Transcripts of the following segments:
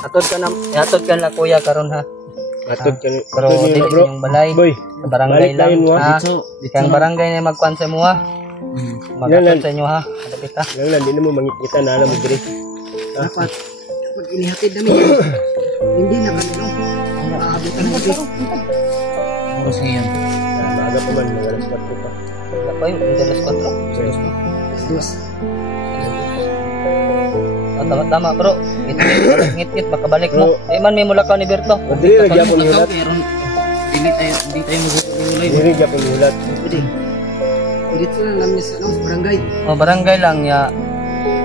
Atod ka na kuya karon ha. Atod ka Pero dili sa inyong balay. Boy, Sa barangay lang ha. Dito Kang barangay na magkuan sa mo ha. Mag-atod sa inyo ha. Adapit ha. lang lang, di na mo mangikita na alam mo diri. Dapat inihatid namin yan. Hindi na kami, no? Maabot ka na natin. Oras ngayon. Maaga pa man, mga alas 4 pa. Wala pa yun. Hindi alas 4. Dos. Tama bro. Ngit-ngit makabalik mo. Di man may mula ka ni Berto. Dili ra gyapon Ikaw, hulat. pero hindi tayo magulay. Dili gyapon hulat. Pwede. Dito na namin sa barangay. O barangay lang ya.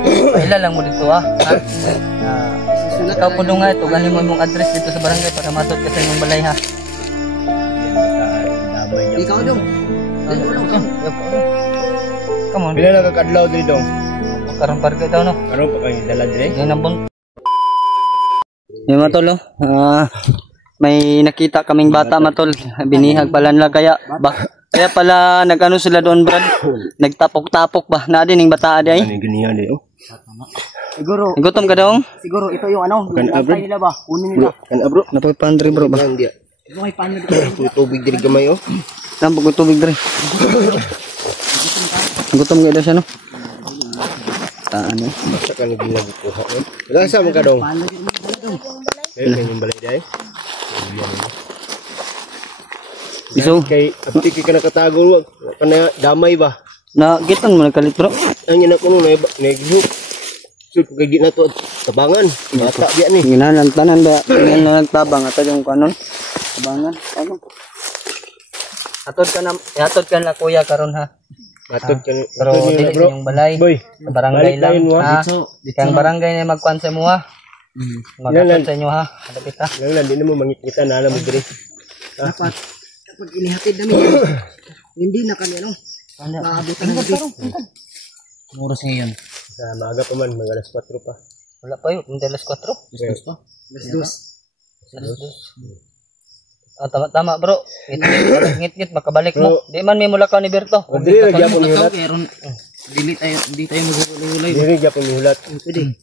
Paila lang mo dito ha. Ikaw po nga ito. Ganin mo yung address dito sa barangay para matod ka sa inyong balay ha. Ikaw dong. Come on. Bila na kakadlaw diri dong. Karang parke daw no. Karon pa kayo dala dire. Yan ang bun. Yung matol may nakita kaming bata matol. Binihag pala nila kaya pala nagano sila doon Brad. Nagtapok-tapok ba? Na din yung bata di ay. Ano ganiyan di oh. Siguro. Gutom ka daw? Siguro ito yung ano. Kan Yung abro. nila ba? Kunin nila. Kan abro. Napoy pandre bro ba? Lang dia. Ito may paano dito. Tubig diri gamay oh. Tampok ko tubig dre. Gutom ka daw siya no. Ano? Basta ka ni bilang kuha no. Wala sa man ka dong. Paano dito mga dong. Yung balay dai. Iso Kay abti kay kana katago kana damay ba. na gitan mo nagkalit bro. Ang ina ko no naghook. Sud kay di na to tabangan. Bata biya ni. Ginahan tanan ba? Ginahan tabang ato yung kanon. Tabangan. Ano? Atod ka na kuya karon ha. Matod ka Pero dili sa inyong balay. Boy, Sa barangay balik lang tayo, ha. Dito. Kang barangay na magkuan sa mo ha. Mag-atod sa inyo ha. Adapit ha. lang lang di na mo mangikita na alam mo diri. Dapat inihatid namin yan. Hindi na kami, ano? Maabot ka na natin. Oras ngayon. Maaga pa man, mga alas 4 pa. Wala pa yun. Hindi alas 4. Gusto pa. Alas dos. Tama bro. Ngit-ngit makabalik mo. Di man may mula ka ni Berto. Dili ra gyapon Ikaw, hulat. pero hindi tayo magulay. Dili gyapon hulat. Pwede.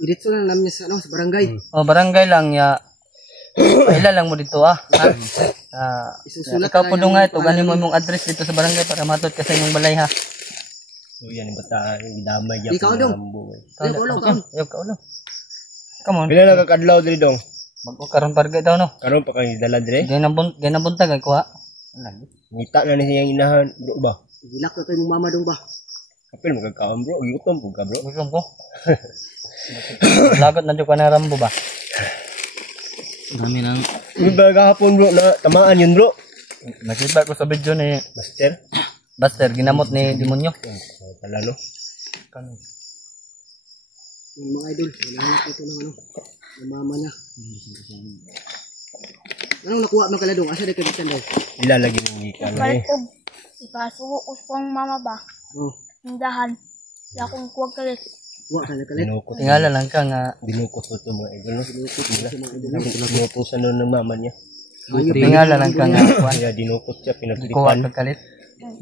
Dito na namin sa barangay. O barangay lang ya. Paila lang mo dito ha. Ikaw po nga ito. Ganin mo yung address dito sa barangay para matod ka sa inyong balay ha. So yan yung bata, yung damay gyapon. Ikaw dong. Ikaw ulo. Come on. Bila na kakadlaw diri dong. Magkaroon parga daw no. Karon pa kayo dala dire. Ganang buntag ay kuha. Ngita na ni siyang inahan, bro ba? Gilak na ito yung mama dong ba? Kapil magkakaon bro, gutom po ka bro. Gusto ko. Lagot na dyan ka na Rambo ba? Dami ng Yung ba kahapon bro na tamaan yun bro? Nakita ko sa video ni Master. Buster, ginamot ni demonyo. Pala no. Yung mga idol. Hinahanap ito ng ano. Yung mama niya. Anong nakuha mo kala dong? Asa na kabitan daw? Ilalagay ng ngika na eh. Balik ipasuko ko kong mama ba? Oh. Hindahan. Wala akong kuwag kalit. Kuha ka na kalit. Binukot. Tingala lang ka nga. Binukot ko ito mga idol no. Binukusan nun ng mama niya. Tingala lang ka nga. Kaya dinukot siya, Kuha pinagtripan. pagkalit.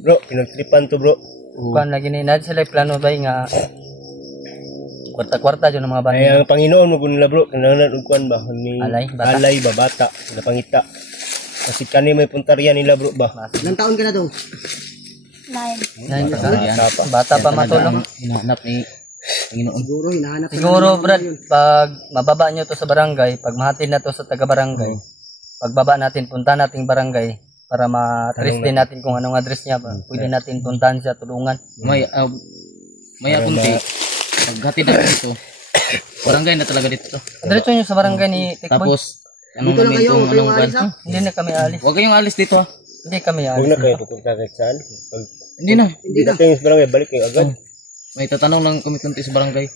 Bro, pinagtripan to bro. Kuha lagi ni Nad sila plano ba nga kwarta-kwarta dyan ng mga Ay, bata. ang Panginoon mo nila bro, kailangan ugkuan ba? Ni Bata. alay ba, bata, na pangita. Kasi kani may puntaryan nila bro ba? Ilang taon ka na dong? 9. Bata pa matulong. hinahanap ni Panginoon. Siguro hinahanap ka na Siguro ng mama Brad, yun. pag mababa nyo to sa barangay, pag mahatid na to sa taga-barangay, pagbaba natin, punta nating barangay para ma-trace din natin kung anong address niya. Pwede natin puntahan siya, tulungan. May apunti. Paghatid na dito. Barangay na talaga dito. Diretso nyo sa barangay ni Tikboy. Tapos anong Dito lang namin kayo, kung huwag kayong anong alis ha. Hindi na kami alis. Huwag kayong alis dito ha. Hindi kami Huwag alis. na kayo pupunta kahit saan. Pag Hindi na. Hindi na. kayo sa barangay, balik kayo agad. May tatanong lang kami tunti sa barangay.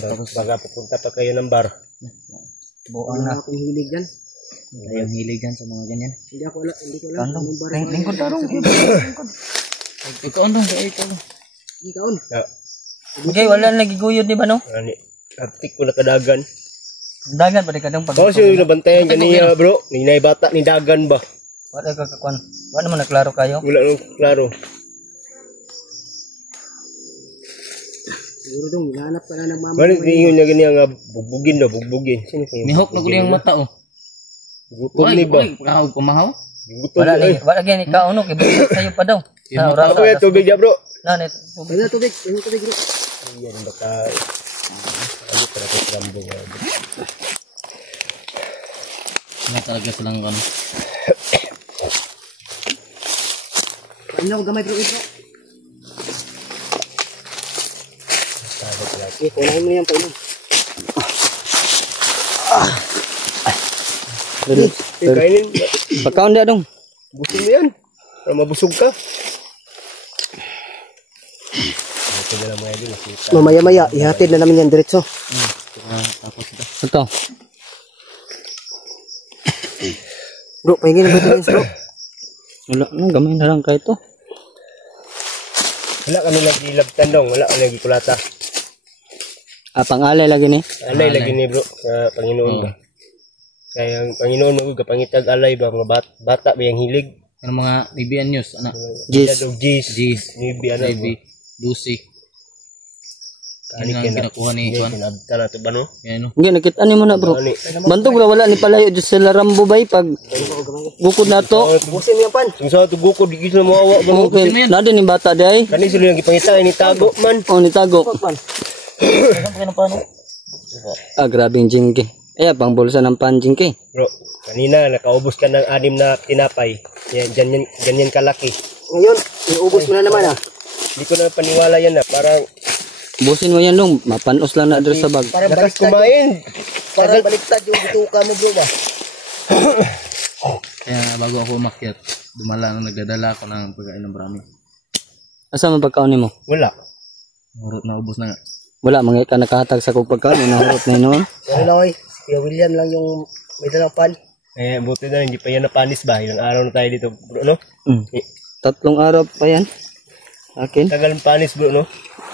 Tapos baga pupunta pa kayo ng bar. Buang Wala na. akong hilig dyan. Ayun, hilig dyan sa mga ganyan. Hindi ko alam. Tandong. Anong bar? Lingkod tarong. Ikaw andong kaya ikaw. Ikaon. Okay, wala nagiguyod di ba no? Ani, artik ko na kadagan. Dagan pa di kadang pag. Kasi yung nabantayan kaniya bro, ni nay bata ni dagan ba? Wala ka kakuan. Wala mo naklaro kayo. Wala nang klaro. Siguro dong, hinahanap ka na ng mama. Balik ingon niya ganyan nga bugbugin daw, bugbugin. Sino kayo? Mihok na guli ang mata oh. Gutom ni ba? Pakahog pamahaw. Gutom ni. Wala gani ka uno kay sayo pa daw. Sa oras. Ako yung tubig ya bro. Nanit. Pwede na tubig, bro. Yan baka ano para sa trambo nga. Ano talaga silang ano. Ano ako gamay bro ito? Kunahin mo yan pa yun. Kainin. Pagkaon dia dong. Gusto mo yan. Para mabusog ka. Ito na lang mga idol. Mamaya-maya, ihatid na namin yan diretso. Tapos ito. Ito. Bro, pahingin na ba ito bro? Wala na gamay na lang kay to. Wala kami nag-ilabtan dong. Wala kami nag-ikulata. Pangalay lagi ni. Alay lagi ni bro. Sa Panginoon ba. Kaya ang Panginoon mo kapangitag alay ba. Mga bata ba yung hilig. Ano mga Nibian News, ano? Jis. Jis, Nibi ano. Nibi, Lucy. Kani Yan ang kinukuha ni Juan. Kinabta na ito ba no? Yan o. Hindi nakita ni mo na bro. Ani. Bantog ra wala ni palayo jud sila Rambo bay pag bukod na to. Busin mo yan pan. Kung sa tugo ko, di sila mawawa ba? Okay, na din ni bata day. Kani sila yung ipangita ni tago man. Oh ni tago. Grabing jingke. Pang bulsa ng panjingke. Bro, kanina nakaubos ka ng 6 na tinapay. Yan, ganyan kalaki. Ngayon, iubos mo na naman ah. Hindi ko na paniwala yan na parang Busin mo yan dong, mapanos lang na sa bag. Para lakas baliktad. kumain. Para baliktad yung bituka mo bro ba? Kaya bago ako umakyat, nagdadala ako ng pagkain ng marami. Asa man pagkaon nimo? Wala. Urot na ubos na nga. Wala mga ka nakahatag sa kog pagkaon, nahurot na noon. Pero lang oy, si Kuya William lang yung may dalang pan. Buti na hindi pa yan napanis ba? Ilang araw na tayo dito bro, no? 3 araw pa yan. Akin. Tagal ng panis bro, no?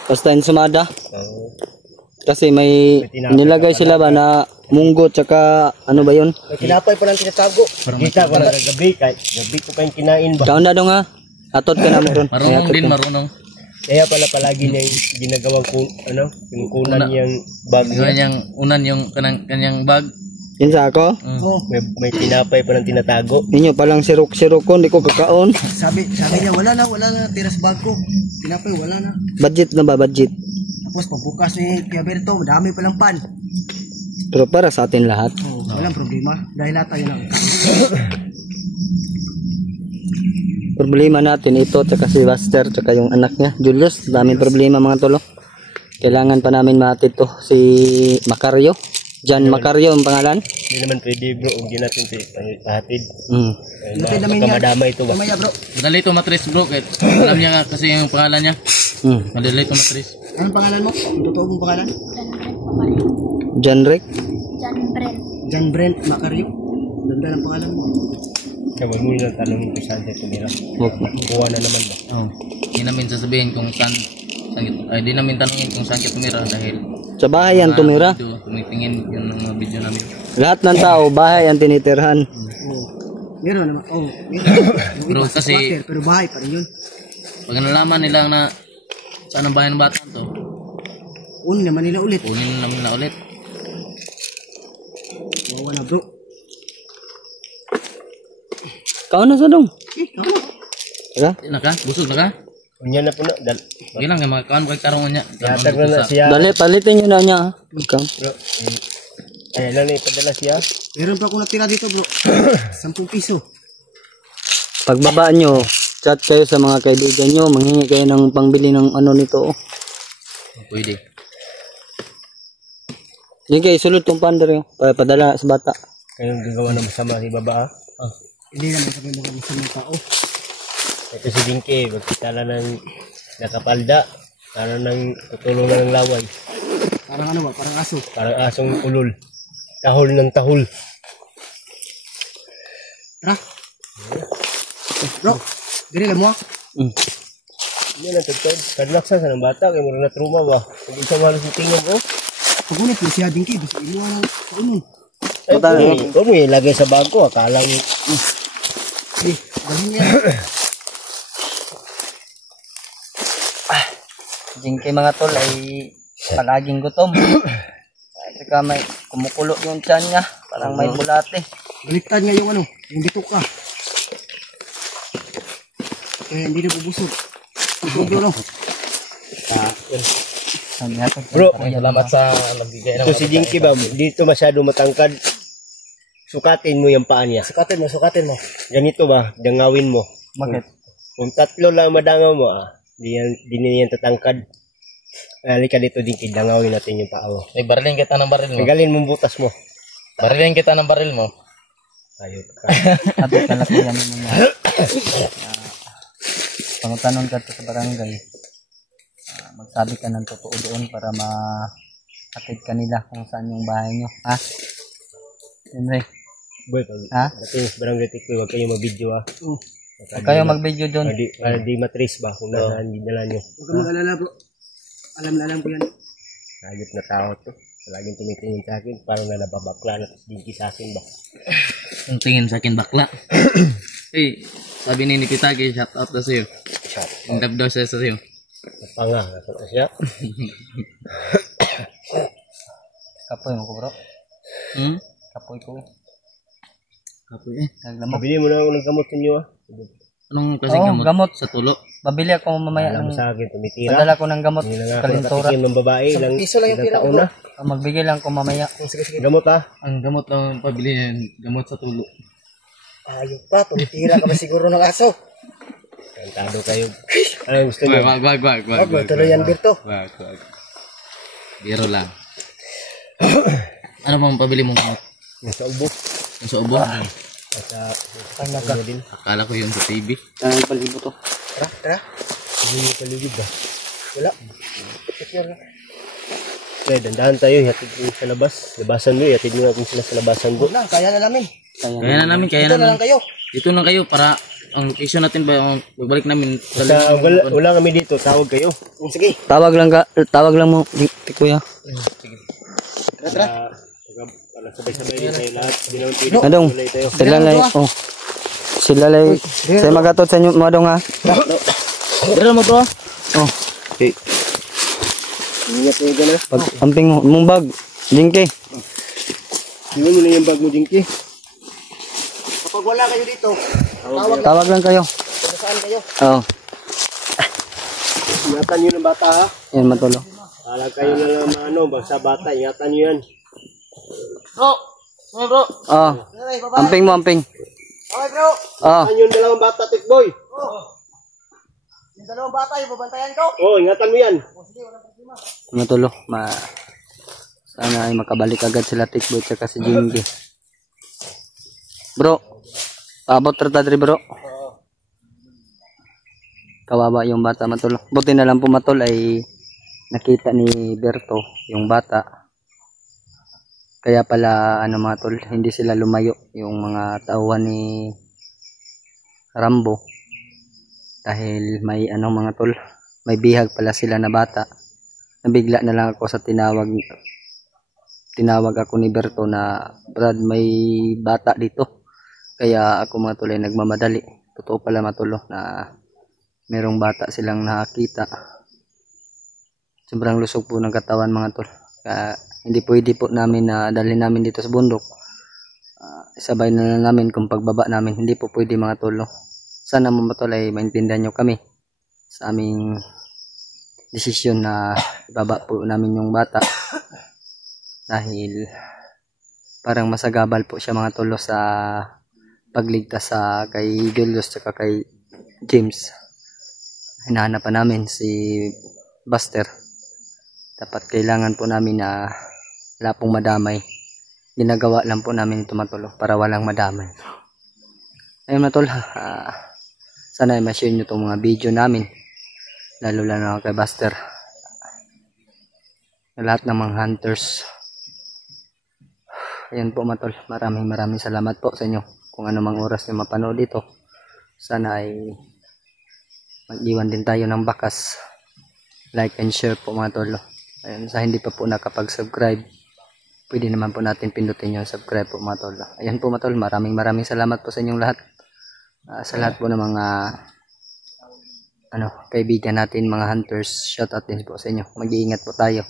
Basta insumada. Kasi may nilagay sila ba na munggo tsaka ano ba yun? May tinapay pa lang tinatago. Kita ko na gabi, kahit gabi ko pa yung kinain ba? Kaon na dong ha. Atot ka na mo ron. Marunong din, marunong. Kaya pala palagi niya yung ginagawang yung kunan niyang bag Ngayon niya. yung unan yung kanyang bag. Yun sa ako. Oh, May tinapay pa ng tinatago. Inyo palang sirok-sirok ko, hindi ko kakaon. sabi niya wala na tira sa bag ko. Tinapay wala na. Budget na ba, budget? Tapos pagbukas ni Kuya Berto, madami pa lang pan. Pero para sa atin lahat. Oh, walang problema. Dahil lahat tayo lang. Problema natin ito, tsaka si Buster, tsaka yung anak niya, Julius. Daming problema mga tolo. Kailangan pa namin mahatid to si Macario. John Macario ang pangalan. Hindi naman pwede bro, hindi natin pahatid. Natin namin yan. Madama ito ba? Mamaya bro. Madali ito matris bro. Kahit alam niya kasi yung pangalan niya. Madali ito matris. Anong pangalan mo? Ang totoo mong pangalan? John Rick. John Brent. John Brent Macario. Ganda ng pangalan mo. Kaya wag mo lang tanongin kung saan siya tumira. Kuha na naman ba? Oh. Hindi namin sasabihin kung saan di namin tanungin kung saan siya tumira dahil Sa bahay yan tumira. tumitingin yun ng mga video namin. Lahat ng tao, bahay ang tinitirhan. Meron naman. Oh, meron. Pero kasi Pero bahay pa rin yun. pag nalaman nila na saan ang bahay ng bata to, Unin naman nila ulit. kunin namin na ulit. Wawa na bro. Kaon na sa dong. Tara. Di na ka? Busog na ka? Unya na po na. Sige lang, kaya makakaon kay karongon niya. Yatag na na siya. Dali, palitin nyo na niya. Ha? Ikaw. Bro, ayan na na ipadala siya. Meron pa akong natira dito bro. 10 piso. Pagbaba nyo, chat kayo sa mga kaibigan nyo, manghingi kayo ng pangbili ng ano nito. Pwede. Hindi kayo, sulod tong pander yun. Padala sa bata. Kayong gagawa ng masama si baba ha. Hindi naman sabi mo kami sa mga tao. Ito si Dinky, magkitala ng nakapalda. Parang nang tutulong na ng laway. Parang ano ba? Parang aso. Parang asong ulol. Tahol ng tahol. Tara. Bro, dili lang mo ah. Hindi na tutod. Kadlaksan sa ng bata. Kaya mura na truma ba? Kung isang malos yung tingog oh. Pagunit mo siya dinki. Basta iluwa lang kaunon. Ay, kung mo ilagay sa bago. Akala mo. Eh, dalhin niya. Jingke mga tol ay palaging gutom. At saka may kumukulo yung tiyan niya, parang may bulate. Baliktad nga yung ano, yung bituka. Kaya hindi na bubusog. Bro, no? Bro, salamat sa nagbigay ng Ito si Jinky ba, dito masyado matangkad. Sukatin mo yung paa niya. Sukatin mo. Ganito ba, dangawin mo. Bakit? Kung 3 lang madangaw mo, di yan tatangkad. Halika dito, Jinky, dangawin natin yung paa mo. May barilin kita ng baril mo. Tagalin mo butas mo. Barilin kita ng baril mo. Ayot ka. Sabi ka lang yan mo niya. Pangutanon ka sa barangay. Magsabi ka ng totoo doon para ma-atid ka nila kung saan yung bahay nyo. Ha? Henry? Boy, pag Ha? dating sa barangay Tikboy, huwag kayo mag-video Huwag kayo mag-video doon. Di matrace ba kung nasaan dinala nyo. Huwag kang mag-alala, bro. Alam na alam ko yan. Ayot na tao to. Palaging tumitingin sa akin, parang na nababakla na Jinky sa akin ba. Ang tingin sa akin bakla. Hey, sabi ni Nikitagi, shout out daw sa'yo. Shot. Ang love daw siya sa'yo. Panga, nasa na siya. Kapoy mo ko bro. Hmm? Kapoy ko. Kapoy eh. Naglamok. Mabili mo na ako ng gamot ninyo Anong kasing Oo, gamot? gamot. Sa tulo? Babili ako mamaya Alam mo ng... sa akin, tumitira. Padala ko ng gamot. Hindi na nga ako Kalintura. nakatikim ng babae. Ilang, piso lang yung ilang pira ko, taon na. Magbigay lang ko mamaya. Sige. Gamot Ang gamot lang pabili yan. Gamot sa tulo. Ayok pa, tumitira ka ba siguro ng aso? Kantado kayo. Ano gusto nyo? Wag, tuloy yan, Birto. Wag. Biro lang. Ano bang pabili mong gamot? Nasa ubo. Yung sa ubo? Nasa ubo din. Akala ko yung sa TV. Ang balibo to. Tara. Hindi nyo paligid ba? Wala. Kaya dandahan tayo. Ihatid nyo sa labas. Labasan mo. Ihatid nyo natin sila sa labasan Huwag mo. na, kaya na namin. Kaya na namin. Ito na lang kayo. Dito na kayo para ang location natin ba ang pagbalik namin. Basta wala kami dito. Tawag kayo. Sige. Tawag lang mo, kuya. Tara. Para sabay-sabay din tayo lahat. Hindi naman pwede. Adong, Tuloy tayo. sila lay, oh. Sila lay, saya magatot sa inyo, madong ha. Biro mo bro. Oh, Okay. Ingat kayo dyan pag amping mo, mong bag, Jinky. Iwan mo na yung bag mo, Jinky. Kapag wala kayo dito, Tawag lang kayo. kung saan kayo. Oh, Ingatan nyo ng bata ha. yan matulo. Alam kayo na lang basta bata. Ingatan nyo yan. Bro. Bro. Oh, amping mo, amping. Okay, bro. Oh, Ingatan yung dalawang bata, Tikboy. Yung dalawang bata, yung babantayan ko. Oo, ingatan mo yan. matulo. Sana ay makabalik agad sila Tikboy tsaka si Jinky. Bro, abot rata diri bro. Kawawa yung bata matol. Buti na lang po matol ay nakita ni Berto yung bata. Kaya pala ano mga tol, hindi sila lumayo yung mga tauhan ni Rambo. Dahil may ano mga tol, may bihag pala sila na bata. Nabigla na lang ako sa tinawag ako ni Berto na Brad may bata dito. Kaya ako mga tol ay nagmamadali. Totoo pala matulo na merong bata silang nakakita. Sobrang lusog po ng katawan mga tol. Kaya hindi pwede po namin na dalhin namin dito sa bundok. Sabay na lang namin kung pagbaba namin. Hindi po pwede mga tol. No? Sana mga tol ay maintindihan nyo kami sa aming desisyon na ibaba po namin yung bata. Dahil parang masagabal po siya mga tol sa pagligtas sa kay Julius at kay James. Hinahanap pa namin si Buster. Dapat kailangan po namin na wala pong madamay. Ginagawa lang po namin ito matulo para walang madamay. Ayun matol, sana ay ma-share nyo itong mga video namin. Lalo na kay Buster. Lahat ng mga hunters. Ayun po matol, maraming salamat po sa inyo. Kung ano mang oras nyo mapanood dito. Sana ay mag-iwan din tayo ng bakas. Like and share po mga tol. Ayun, sa hindi pa po nakapag-subscribe, pwede naman po natin pindutin yung subscribe po mga tol. Ayan po mga tol, maraming salamat po sa inyong lahat. Sa lahat po ng mga kaibigan natin, mga hunters, shout out din po sa inyo. Mag-iingat po tayo.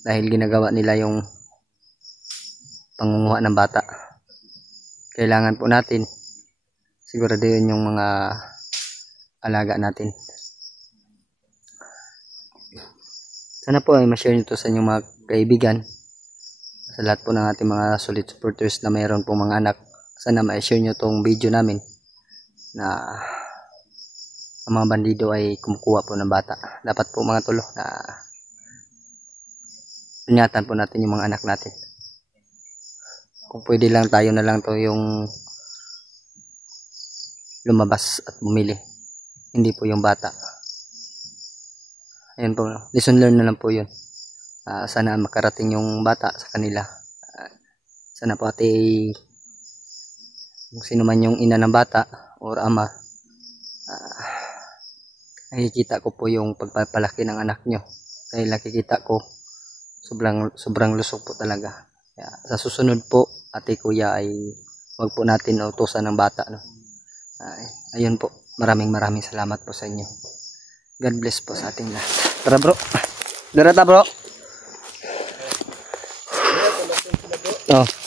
dahil ginagawa nila yung pangunguha ng bata. Kailangan po natin siguraduhin yung mga alaga natin. Sana po ay ma-share nyo to sa inyong mga kaibigan, sa lahat po ng ating mga solid supporters na mayroon pong mga anak. Sana ma-share nyo tong video namin na ang mga bandido ay kumukuha po ng bata. Dapat po mga tolo na ingatan po natin yung mga anak natin. Kung pwede lang, tayo na lang to yung lumabas at bumili, hindi po yung bata. Ayun po, lesson learned na lang po yun. Sana makarating yung bata sa kanila. Sana po ate, kung sino man yung ina ng bata or ama, nakikita ko po yung pagpapalaki ng anak nyo. Dahil nakikita ko sobrang lusog po talaga. Kaya, sa susunod po ate kuya ay wag po natin utusan ng bata, no? Ayun po, maraming salamat po sa inyo. God bless po sa ating lahat. Tara bro, darata bro. Oh.